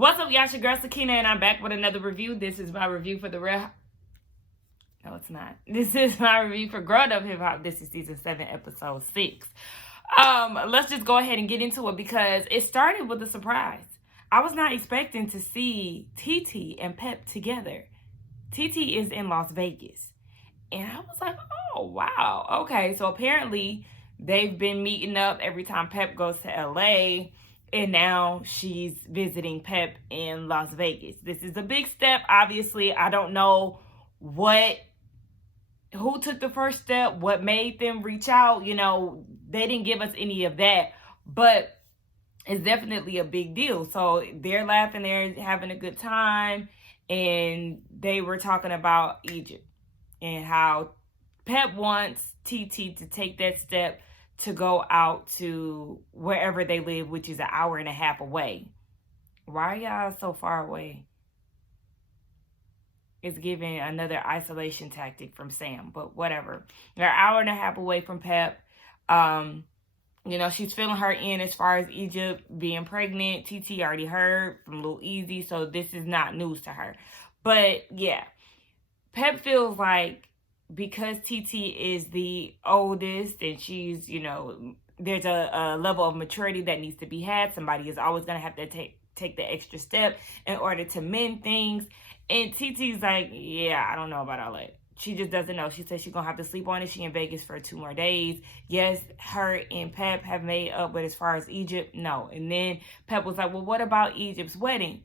What's up, y'all? It's your girl Sakina, and I'm back with another review. This is my review for the real... No, it's not. This is my review for Grown Up Hip Hop. This is season 7, episode 6. Let's just go ahead and get into it because it started with a surprise. I was not expecting to see TT and Pep together. TT is in Las Vegas. And I was like, oh, wow. Okay, so apparently they've been meeting up every time Pep goes to LA. And now she's visiting Pep in Las Vegas. This is a big step. Obviously, I don't know who took the first step, what made them reach out. You know, they didn't give us any of that. But it's definitely a big deal. So they're laughing, they're having a good time. And they were talking about Egypt and how Pep wants TT to take that step to go out to wherever they live, which is an hour and a half away. Why are y'all so far away? It's giving another isolation tactic from Sam, but whatever. They're an hour and a half away from Pep. You know, she's filling her in as far as Egypt being pregnant. TT already heard from Lil Easy, so this is not news to her. But yeah, Pep feels like because TT is the oldest and she's, you know, there's a level of maturity that needs to be had. Somebody is always going to have to take the extra step in order to mend things. And TT's like, yeah, I don't know about all that. She just doesn't know. She said she's going to have to sleep on it. She in Vegas for 2 more days. Yes, her and Pep have made up, but as far as Egypt, no. And then Pep was like, well, what about Egypt's wedding?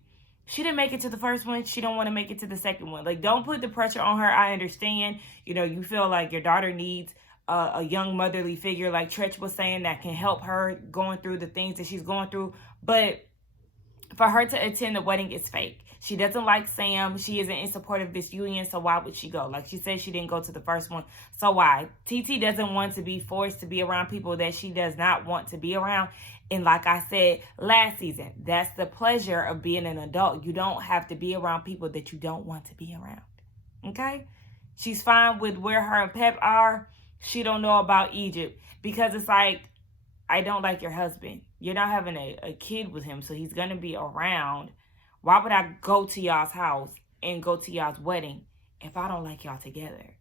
She didn't make it to the first one. She don't want to make it to the second one. Like, don't put the pressure on her. I understand. You know, you feel like your daughter needs a young motherly figure, like Tretch was saying, that can help her going through the things that she's going through. But for her to attend the wedding is fake. She doesn't like Sam. She isn't in support of this union, so why would she go? Like she said, she didn't go to the first one. So why? TT doesn't want to be forced to be around people that she does not want to be around. And like I said last season, that's the pleasure of being an adult. You don't have to be around people that you don't want to be around. Okay? She's fine with where her and Pep are. She don't know about Egypt because it's like, I don't like your husband. You're not having a kid with him, so he's going to be around. Why would I go to y'all's house and go to y'all's wedding if I don't like y'all together?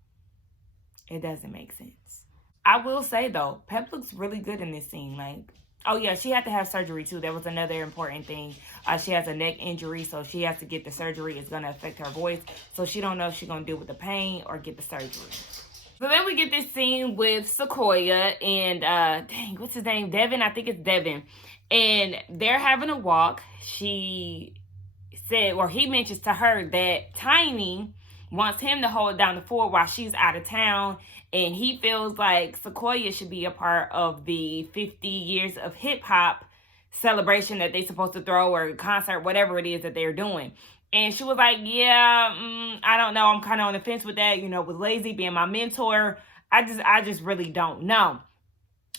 It doesn't make sense. I will say, though, Pep looks really good in this scene. Like, oh, yeah, she had to have surgery, too. That was another important thing. She has a neck injury, so she has to get the surgery. It's going to affect her voice. So she don't know if she's going to deal with the pain or get the surgery. So then we get this scene with Sequoia and, dang, what's his name? Devin? I think it's Devin. And they're having a walk. She said, or he mentions to her that Tiny wants him to hold down the fort while she's out of town. And he feels like Sequoia should be a part of the 50 years of hip hop celebration that they're supposed to throw, or concert, whatever it is that they're doing. And she was like, yeah, I don't know. I'm kind of on the fence with that. You know, with Lazy being my mentor, I just really don't know.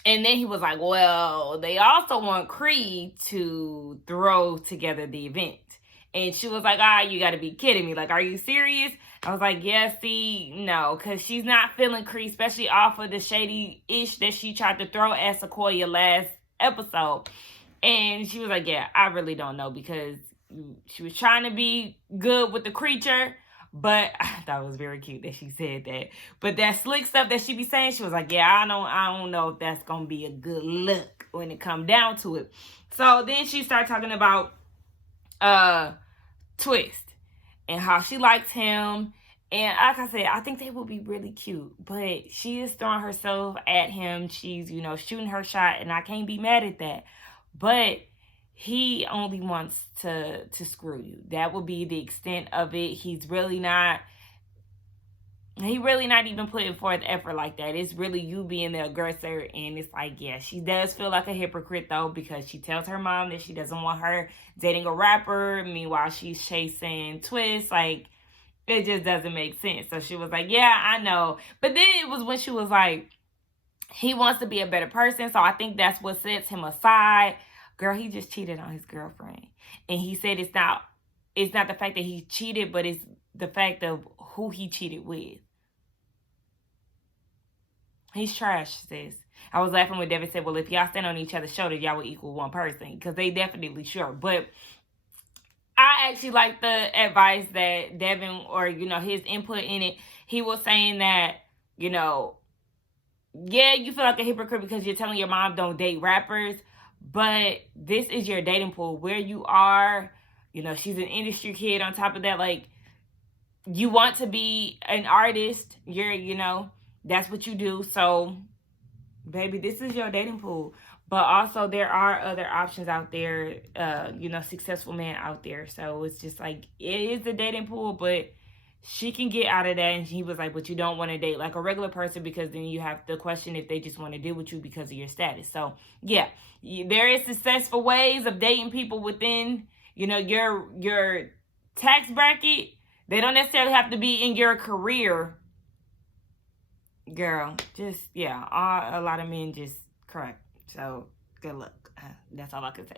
And then he was like, well, they also want Creed to throw together the event. And she was like, you got to be kidding me. Like, are you serious? I was like, yeah, see, no. Because she's not feeling Creed, especially off of the shady-ish that she tried to throw at Sequoia last episode. And she was like, yeah, I really don't know, because she was trying to be good with the creature, but I thought it was very cute that she said that. But that slick stuff that she be saying, she was like, yeah, I don't know if that's gonna be a good look when it come down to it. So then she started talking about Twist and how she likes him. And like I said, I think they will be really cute, but she is throwing herself at him. She's, you know, shooting her shot, and I can't be mad at that. But he only wants to screw you. That would be the extent of it. He's really not even putting forth effort like that. It's really you being the aggressor. And it's like, yeah, she does feel like a hypocrite, though, because she tells her mom that she doesn't want her dating a rapper. Meanwhile, she's chasing Twist. Like, it just doesn't make sense. So she was like, yeah, I know. But then it was when she was like, he wants to be a better person. So I think that's what sets him aside. Girl, he just cheated on his girlfriend. And he said it's not the fact that he cheated, but it's the fact of who he cheated with. He's trash, sis. I was laughing when Devin said, well, if y'all stand on each other's shoulders, y'all will equal one person. Because they definitely sure. But I actually like the advice that Devin, or, you know, his input in it. He was saying that, you know, yeah, you feel like a hypocrite because you're telling your mom don't date rappers, but this is your dating pool where you are. You know, she's an industry kid. On top of that, like, you want to be an artist. You're, you know, that's what you do. So, baby, this is your dating pool. But also, there are other options out there, you know, successful men out there. So, it's just like, it is the dating pool, but she can get out of that. And he was like, but you don't want to date like a regular person, because then you have to question if they just want to deal with you because of your status. So, yeah, there is successful ways of dating people within, you know, your tax bracket. They don't necessarily have to be in your career. Girl, just, yeah, a lot of men just correct. So, good luck. That's all I can say.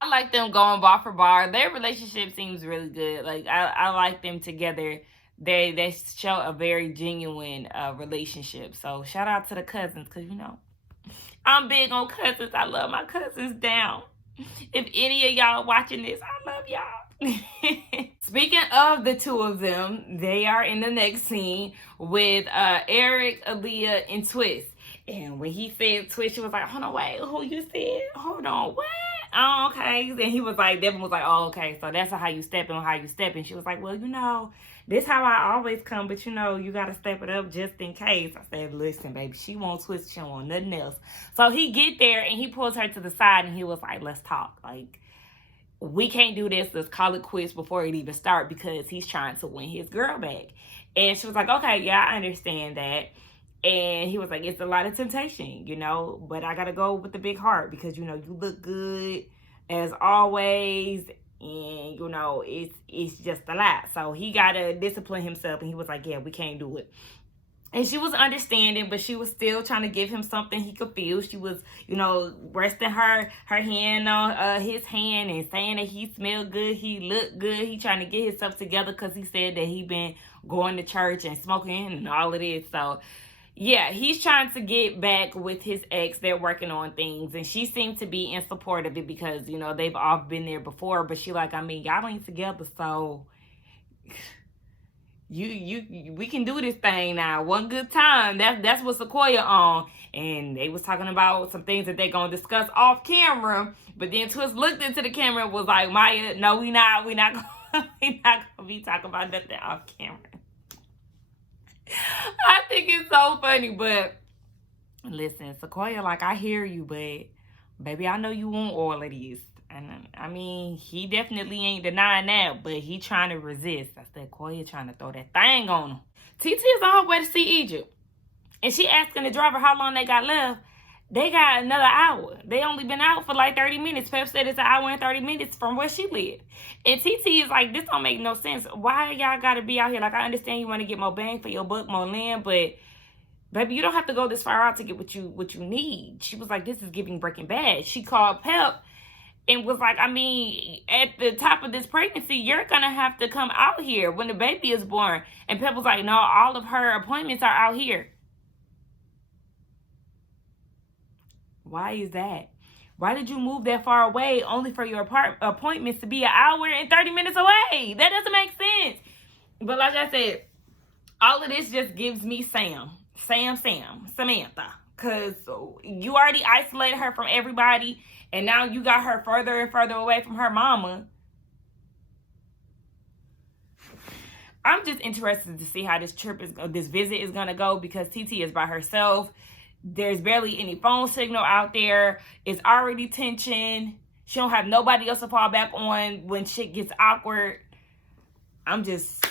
I like them going bar for bar. Their relationship seems really good. Like, I like them together. They show a very genuine relationship. So, shout out to the cousins, because, you know, I'm big on cousins. I love my cousins down. If any of y'all watching this, I love y'all. Speaking of the two of them, they are in the next scene with Eric, Aaliyah, and Twist. And when he said Twist, she was like, hold on, wait, who you said? Hold on, what? Oh, okay. And he was like, Devin was like, oh, okay, so that's how you step and how you step. And she was like, well, you know, this how I always come, but you know, you got to step it up just in case. I said, listen, baby, she won't Twist, she don't want nothing else. So he get there and he pulls her to the side and he was like, let's talk. Like, we can't do this. Let's call it quits before it even start, because he's trying to win his girl back. And she was like, okay, yeah, I understand that. And he was like, it's a lot of temptation, you know, but I got to go with the big heart because, you know, you look good as always. And, you know, it's just a lot. So he got to discipline himself. And he was like, yeah, we can't do it. And she was understanding, but she was still trying to give him something he could feel. She was, you know, resting her hand on his hand and saying that he smelled good, he looked good. He trying to get himself together because he said that he been going to church and smoking and all of this. So, yeah, he's trying to get back with his ex. They're working on things. And she seemed to be in support of it because, you know, they've all been there before. But she like, I mean, y'all ain't together, so... we can do this thing now. One good time. That's what Sequoia on. And they was talking about some things that they gonna discuss off camera. But then Twist looked into the camera and was like, Maya, no, we not gonna be talking about nothing off camera. I think it's so funny, but listen, Sequoia, like, I hear you, but baby, I know you want all of these. And I mean, he definitely ain't denying that, but he trying to resist. I said, Koya trying to throw that thing on him. TT is on her way to see Egypt. And she asking the driver how long they got left. They got another hour. They only been out for like 30 minutes. Pep said it's an hour and 30 minutes from where she lived. And TT is like, this don't make no sense. Why y'all got to be out here? Like, I understand you want to get more bang for your buck, more land, but baby, you don't have to go this far out to get what you need. She was like, this is giving Breaking Bad. She called Pep and was like, I mean, at the top of this pregnancy, you're going to have to come out here when the baby is born. And Pep was like, no, all of her appointments are out here. Why is that? Why did you move that far away only for your appointments to be an hour and 30 minutes away? That doesn't make sense. But like I said, all of this just gives me Samantha. Because you already isolated her from everybody. And now you got her further and further away from her mama. I'm just interested to see how this visit is going to go, because TT is by herself. There's barely any phone signal out there. It's already tension. She don't have nobody else to fall back on when shit gets awkward. I'm just,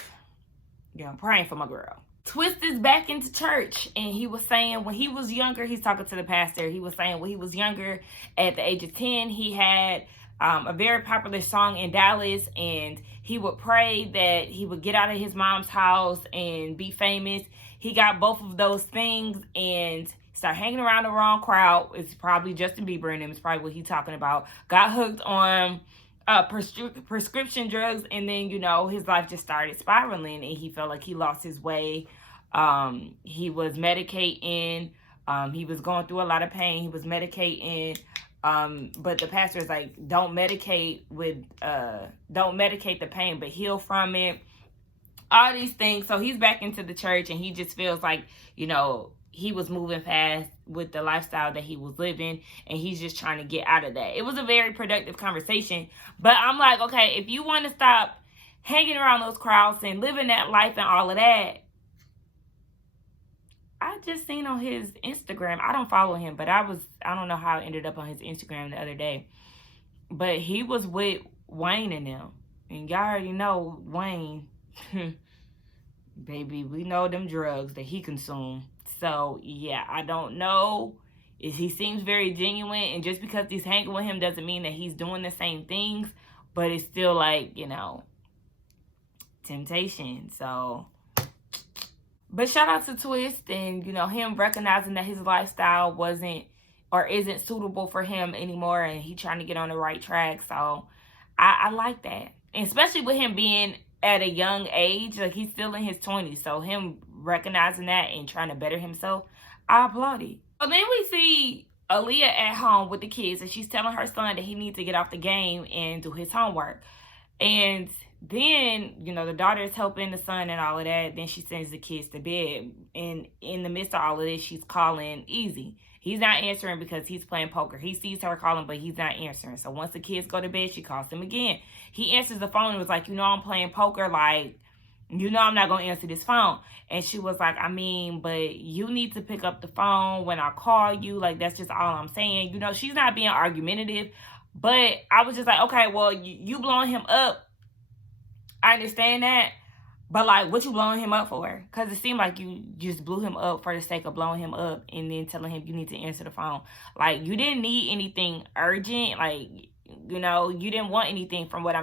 I'm praying for my girl. Twist is back into church, and he was saying when he was younger, he's talking to the pastor, he was saying when he was younger, at the age of 10, he had a very popular song in Dallas, and he would pray that he would get out of his mom's house and be famous. He got both of those things and started hanging around the wrong crowd. It's probably Justin Bieber and him. It's probably what he's talking about. Got hooked on prescription drugs, and then, his life just started spiraling, and he felt like he lost his way. He was medicating. He was going through a lot of pain. He was medicating. But the pastor is like, don't medicate the pain, but heal from it. All these things. So he's back into the church, and he just feels like, he was moving fast with the lifestyle that he was living, and he's just trying to get out of that. It was a very productive conversation, but I'm like, okay, if you want to stop hanging around those crowds and living that life and all of that. I just seen on his Instagram, I don't follow him, but I don't know how I ended up on his Instagram the other day, but he was with Wayne and them, and y'all already know Wayne, baby, we know them drugs that he consumed. So yeah, I don't know. He seems very genuine, and just because he's hanging with him doesn't mean that he's doing the same things, but it's still like, temptation. So, but shout out to Twist, and him recognizing that his lifestyle wasn't or isn't suitable for him anymore, and he trying to get on the right track. So I like that, and especially with him being at a young age, like he's still in his 20s, so him recognizing that and trying to better himself, I applaud it. So then we see Aaliyah at home with the kids, and she's telling her son that he needs to get off the game and do his homework. And then, the daughter is helping the son and all of that. Then she sends the kids to bed. And in the midst of all of this, she's calling Easy. He's not answering because he's playing poker. He sees her calling, but he's not answering. So once the kids go to bed, she calls him again. He answers the phone and was like, I'm playing poker. Like, I'm not going to answer this phone. And she was like, but you need to pick up the phone when I call you. Like, that's just all I'm saying. She's not being argumentative. But I was just like, okay, well, you blowing him up. I understand that. But, like, what you blowing him up for? Because it seemed like you just blew him up for the sake of blowing him up and then telling him you need to answer the phone. Like, you didn't need anything urgent. Like, you didn't want anything from what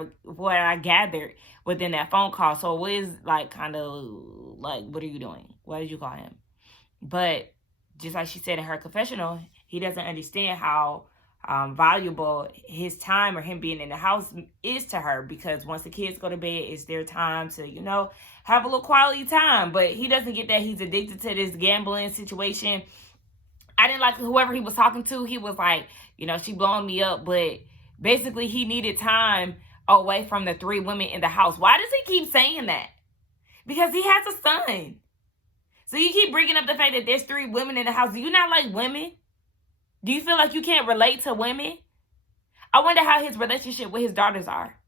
I gathered within that phone call. So it was, like, kind of, like, what are you doing? Why did you call him? But just like she said in her confessional, he doesn't understand how valuable his time or him being in the house is to her, because once the kids go to bed, it's their time to, have a little quality time. But he doesn't get that. He's addicted to this gambling situation. I didn't like whoever he was talking to. He was like, she blowing me up, but basically he needed time away from the 3 women in the house. Why does he keep saying that? Because he has a son. So you keep bringing up the fact that there's 3 women in the house. Do you not like women? Do you feel like you can't relate to women? I wonder how his relationship with his daughters are.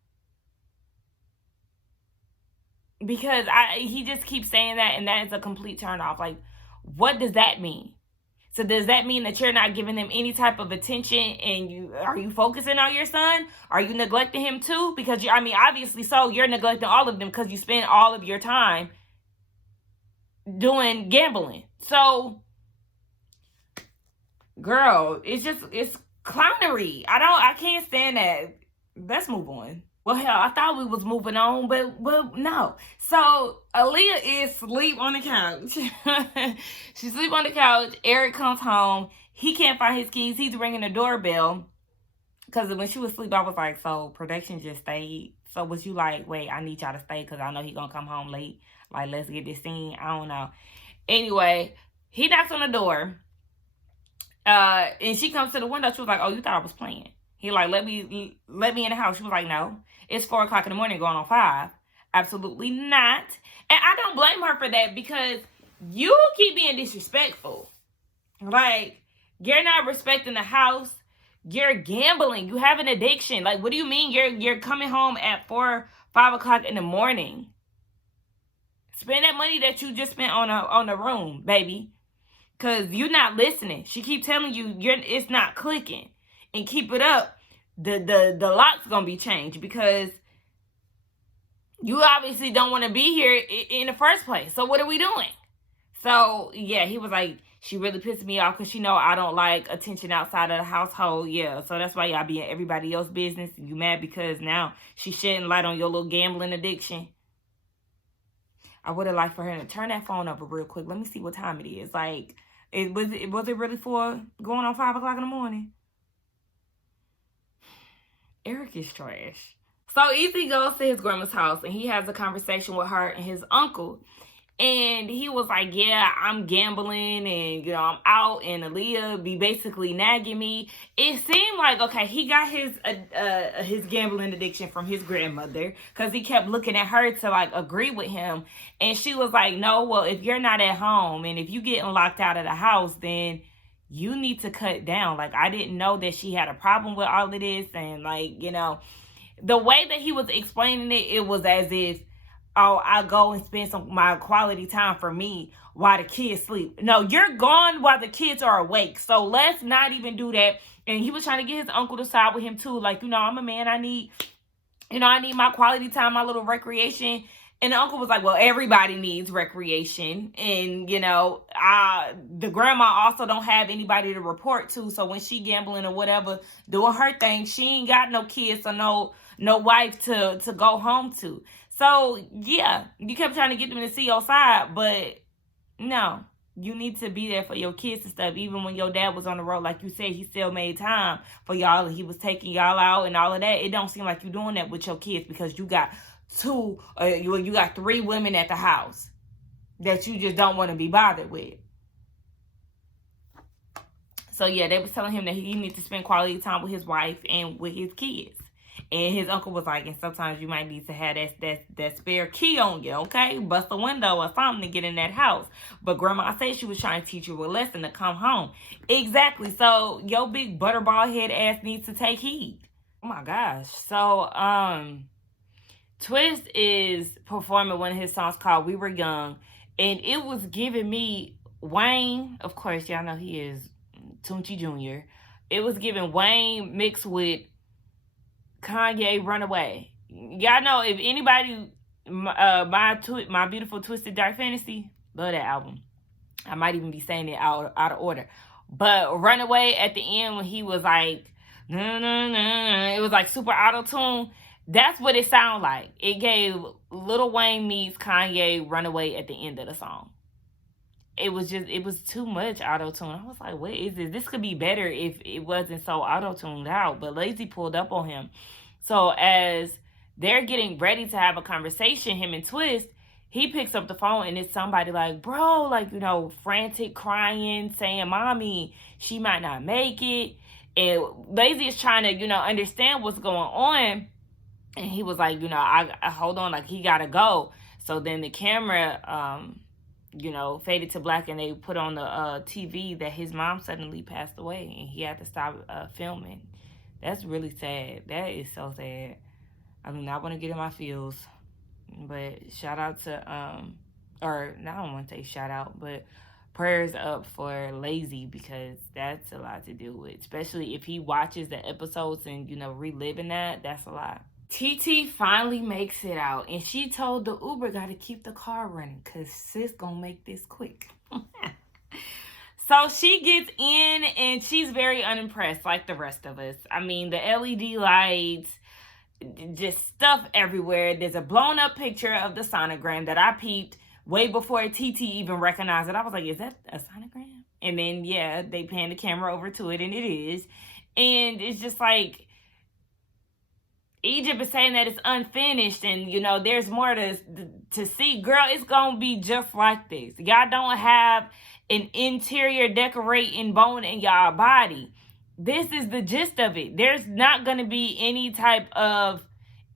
Because he just keeps saying that, and that is a complete turnoff. Like, what does that mean? So does that mean that you're not giving them any type of attention, and are you focusing on your son? Are you neglecting him too? Because obviously so, you're neglecting all of them because you spend all of your time doing gambling. So, girl, it's clownery. I can't stand that. Let's move on. Well, hell, I thought we was moving on, but no. So Aaliyah is asleep on the couch. She's asleep on the couch. Eric comes home. He can't find his keys. He's ringing the doorbell. Because when she was asleep, I was like, so production just stayed. So was you like, wait, I need y'all to stay because I know he gonna come home late. Like, let's get this scene. I don't know. Anyway, he knocks on the door. And she comes to the window. She was like, oh, you thought I was playing. He like, let me in the house. She was like, no, it's 4 o'clock in the morning going on 5. Absolutely not. And I don't blame her for that, because you keep being disrespectful. Like, you're not respecting the house. You're gambling. You have an addiction. Like, what do you mean you're coming home at 4, 5 o'clock in the morning? Spend that money that you just spent on the room, baby. Because you're not listening. She keep telling you it's not clicking. And keep it up, the lock's going to be changed, because you obviously don't want to be here in the first place. So what are we doing? So, yeah, he was like, she really pissed me off because she know I don't like attention outside of the household. Yeah, so that's why y'all be in everybody else's business. And you mad because now she's shedding light on your little gambling addiction. I would have liked for her to turn that phone over real quick. Let me see what time it is. Like, was it really 4 going on 5 o'clock in the morning? Eric is trash. So Easy goes to his grandma's house, and he has a conversation with her and his uncle. And he was like, yeah, I'm gambling and, I'm out, and Aaliyah be basically nagging me. It seemed like, okay, he got his gambling addiction from his grandmother, because he kept looking at her to like agree with him. And she was like, no, well, if you're not at home and if you getting locked out of the house, then you need to cut down. Like, I didn't know that she had a problem with all of this. And like, the way that he was explaining it, it was as if, oh, I go and spend some my quality time for me while the kids sleep. No, you're gone while the kids are awake. So let's not even do that. And he was trying to get his uncle to side with him too. Like, I'm a man. I need my quality time, my little recreation. And the uncle was like, well, everybody needs recreation. And, the grandma also don't have anybody to report to. So when she gambling or whatever, doing her thing, she ain't got no kids or no wife to go home to. So, yeah, you kept trying to get them to see your side, but no, you need to be there for your kids and stuff. Even when your dad was on the road, like you said, he still made time for y'all. He was taking y'all out and all of that. It don't seem like you're doing that with your kids, because you got you got 3 women at the house that you just don't want to be bothered with. So, yeah, they was telling him that he needs to spend quality time with his wife and with his kids. And his uncle was like, and sometimes you might need to have that spare key on you, okay? Bust a window or something to get in that house. But grandma said she was trying to teach you a lesson to come home. Exactly. So your big butterball head ass needs to take heed. Oh my gosh. So Twist is performing one of his songs called We Were Young. And it was giving me Wayne. Of course, y'all know he is Tunchi Jr. It was giving Wayne mixed with Kanye Runaway. Y'all know, if anybody, my beautiful Twisted Dark Fantasy, love that album. I might even be saying it out of order. But Runaway at the end, when he was like, it was like super auto-tune. That's what it sounded like. It gave Lil Wayne meets Kanye Runaway at the end of the song. It was too much auto-tune. I was like, what is this? This could be better if it wasn't so auto-tuned out. But Lazy pulled up on him. So as they're getting ready to have a conversation, him and Twist, he picks up the phone and it's somebody like, bro, like, frantic, crying, saying, mommy, she might not make it. And Lazy is trying to, understand what's going on. And he was like, I hold on, like, he gotta go. So then the camera, faded to black, and they put on the TV that his mom suddenly passed away, and he had to stop filming. That's really sad. That is so sad. I do not want to get in my feels, but shout out to, I don't want to say shout out, but prayers up for Lazy, because that's a lot to deal with, especially if he watches the episodes and, reliving that. That's a lot. TT finally makes it out, and she told the Uber got to keep the car running because sis gonna make this quick. So she gets in, and she's very unimpressed like the rest of us. I mean, the LED lights, just stuff everywhere. There's a blown up picture of the sonogram that I peeped way before TT even recognized it. I was like, is that a sonogram? And then, yeah, they pan the camera over to it, and it is. And it's just like, Egypt is saying that it's unfinished, and there's more to see. Girl, it's gonna be just like this. Y'all don't have an interior decorating bone in y'all body. This is the gist of it. There's not gonna be any type of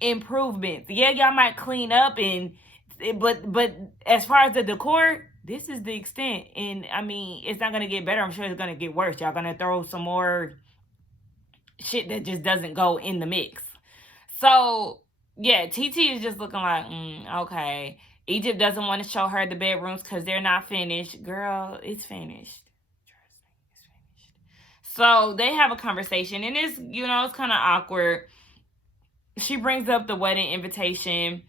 improvements. Yeah, y'all might clean up, but as far as the decor, this is the extent. And I mean, it's not gonna get better. I'm sure it's gonna get worse. Y'all gonna throw some more shit that just doesn't go in the mix. So, yeah, TT is just looking like, okay. Egypt doesn't want to show her the bedrooms because they're not finished. Girl, it's finished. It's finished. So, they have a conversation, and it's, it's kind of awkward. She brings up the wedding invitation,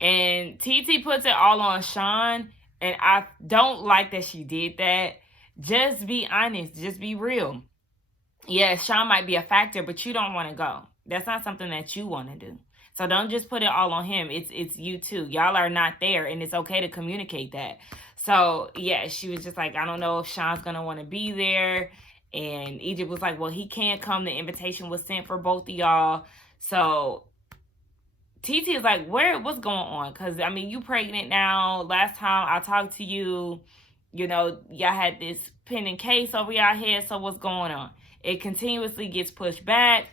and TT puts it all on Sean, and I don't like that she did that. Just be honest. Just be real. Yeah, Sean might be a factor, but you don't want to go. That's not something that you want to do. So don't just put it all on him. It's you too. Y'all are not there, and it's okay to communicate that. So, yeah, she was just like, I don't know if Sean's going to want to be there. And Egypt was like, well, he can't come. The invitation was sent for both of y'all. So TT is like, what's going on? Because, I mean, you pregnant now. Last time I talked to you, you know, y'all had this pending case over y'all head. So what's going on? It continuously gets pushed back.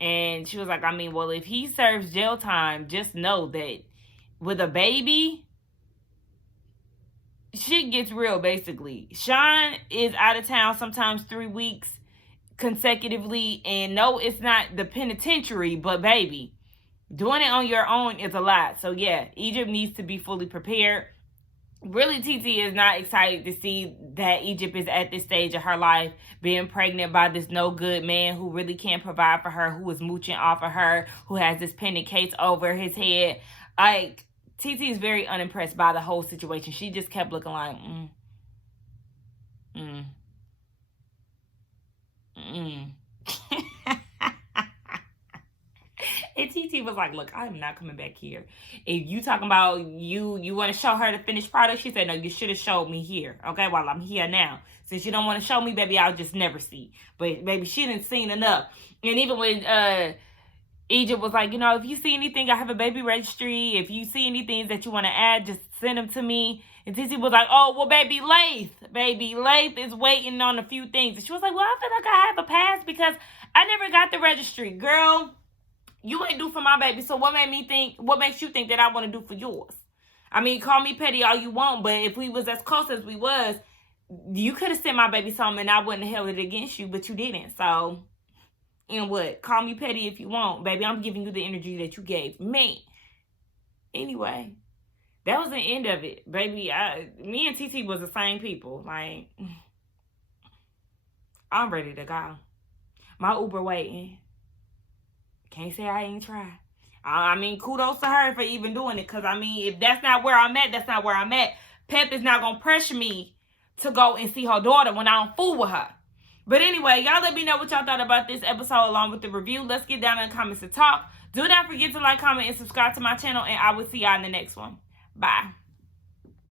And she was like, I mean, well, if he serves jail time, just know that with a baby, shit gets real, basically. Sean is out of town sometimes 3 weeks consecutively. And no, it's not the penitentiary, but baby, doing it on your own is a lot. So yeah, Egypt needs to be fully prepared. Really, TT is not excited to see that Egypt is at this stage of her life, being pregnant by this no good man who really can't provide for her, who is mooching off of her, who has this pending case over his head. Like, TT is very unimpressed by the whole situation. She just kept looking like, And TT was like, look, I'm not coming back here. If you talking about you want to show her the finished product, she said, no, you should have showed me here, okay, while I'm here now. Since you don't want to show me, baby, I'll just never see. But, baby, she didn't seen enough. And even when Egypt was like, you know, if you see anything, I have a baby registry. If you see anything that you want to add, just send them to me. And TT was like, oh, well, baby Lath is waiting on a few things. And she was like, well, I feel like I have a pass because I never got the registry. Girl, you ain't do for my baby, so what makes you think that I want to do for yours? I mean, call me petty all you want, but if we was as close as we was, you could have sent my baby something and I wouldn't have held it against you, but you didn't. So, you know what? Call me petty if you want, baby. I'm giving you the energy that you gave me. Anyway, that was the end of it, baby. Me and TT was the same people. Like, I'm ready to go. My Uber waiting. Can't say I ain't tried. I mean, kudos to her for even doing it. Because, I mean, if that's not where I'm at, that's not where I'm at. Pep is not going to pressure me to go and see her daughter when I don't fool with her. But anyway, y'all let me know what y'all thought about this episode along with the review. Let's get down in the comments to talk. Do not forget to like, comment, and subscribe to my channel. And I will see y'all in the next one. Bye.